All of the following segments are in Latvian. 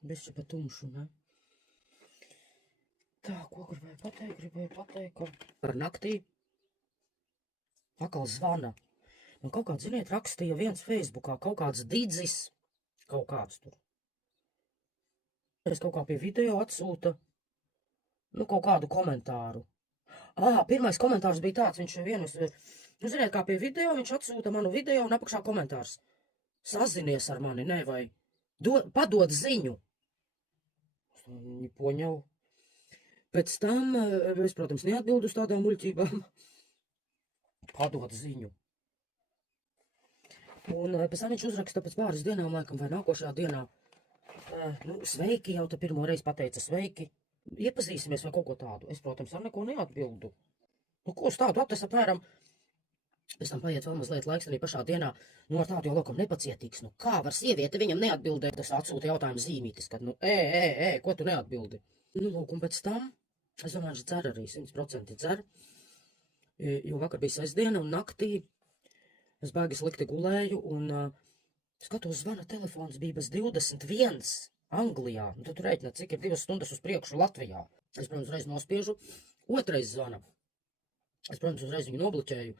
Bišķi pa tumšu, ne? Tā, ko gribēju pateikt, ka par naktī atkal zvana. Man kaut kāds, ziniet, rakstīja viens Facebookā, kaut kāds didzis, kaut kāds tur. Es kaut kā pie video atsūta, nu, kaut kādu komentāru. Pirmais komentārs bija tāds, viņš vienus, nu, ziniet, kā pie video, viņš atsūta manu video un apakšā komentārs. Sazinies ar mani, ne, vai padod ziņu. Не понял. Pēc tam es, protams, neatbildu uz tādām muļķībām. Padod ziņu. Un pēc tam viņš uzraksta pēc pāris dienām, laikam, vai nākošajā dienā. Nu, sveiki, jau te pirmo reizi pateica sveiki. Iepazīsimies vai kaut ko tādu. Es, protams, ar neko neatbildu. Nu, ko uz tādu atnes apmēram? Pēc tam paiet vēl mazliet laiks, arī pašā dienā. Nu, ar tādu jau lokam nepacietīgs. Nu, kā var sieviete viņam neatbildēt? Tas atsūta jautājumu zīmītis, kad, nu, ko tu neatbildi? Nu, lūk, un pēc tam, es domāju, viņš dzer arī, 100% dzer. Jo vakar bija sestdiena un naktī es baigi slikti gulēju un skatos, zvana telefons bija bez 21 Anglijā. Nu, tad tu reiķināt, cik ir 2 stundas uz priekšu Latvijā. Es, protams, reiz nospiežu, otrais zvana. Es, protams, uzreiz viņu nobloķēju.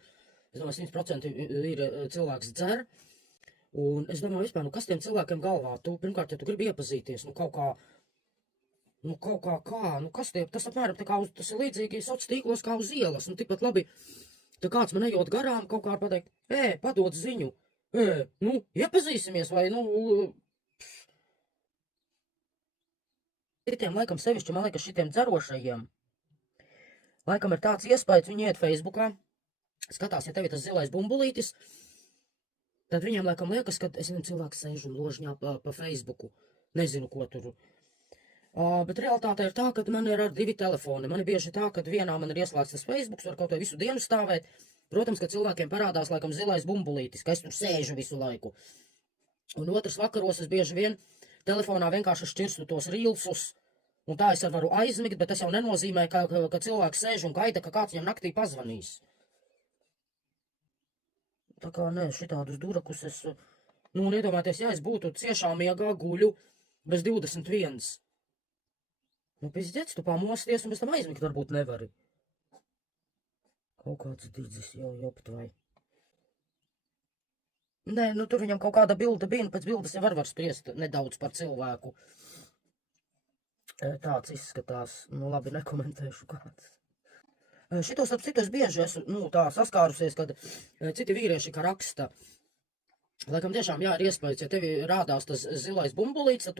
Es domāju, 100% ir cilvēks dzer. Un es domāju, vispār, nu kas tiem cilvēkiem galvā? Tu, pirmkārt, ja tu gribi iepazīties, nu kaut kā, nu kas tie, tas apmēram tā kā, tas ir līdzīgi sociālos tīklos kā uz ielas. Nu tikpat labi, tā kāds man ejot garām, kaut kā pateikt, padod ziņu. Nu, iepazīsimies vai, nu... Citiem laikam sevišķi, man liekas, šitiem dzerošajiem. Laikam ir tāds iespējas, viņi iet Facebookā, skatās, ja tev ir tas zilais bumbulītis, tad viņiem laikam liekas, ka es nezinu, cilvēks sēž un ložņā pa Facebooku. Nezinu, ko tur. Bet realitāte ir tā, ka man ir ar 2 telefoni. Man ir bieži tā, ka vienā man ir ieslēgts tas Facebooks, var kaut vai visu dienu stāvēt. Protams, ka cilvēkiem parādās laikam zilais bumbulītis, ka es tur sēžu visu laiku. Un otrs vakaros es bieži vien telefonā vienkārši šķirstu tos rilsus. Un tā es varu aizmigt, bet tas jau nenozīmē, ka cilvēks sēž un gaida, ka kāds viņam naktī pazvanīs. Tā kā, nē, šitādus durakus es, nu, un iedomājieties, ja es būtu ciešā miegā guļu bez 21. Nu, pizdzēc, tu pamosties un bez tam aizmigt varbūt nevari. Kaut kāds didzis jau joptvai. Nē, nu, tur viņam kaut kāda bilde bija, un pēc bildes jau var spriest nedaudz par cilvēku. Tāds izskatās, nu, labi, nekomentēšu kāds. Šitos, ap citos bieži esmu, nu, tā saskārusies, kad citi vīrieši, ka raksta. Laikam tiešām, jā, ir iespējas, ja tevi rādās tas zilais bumbulīts, tad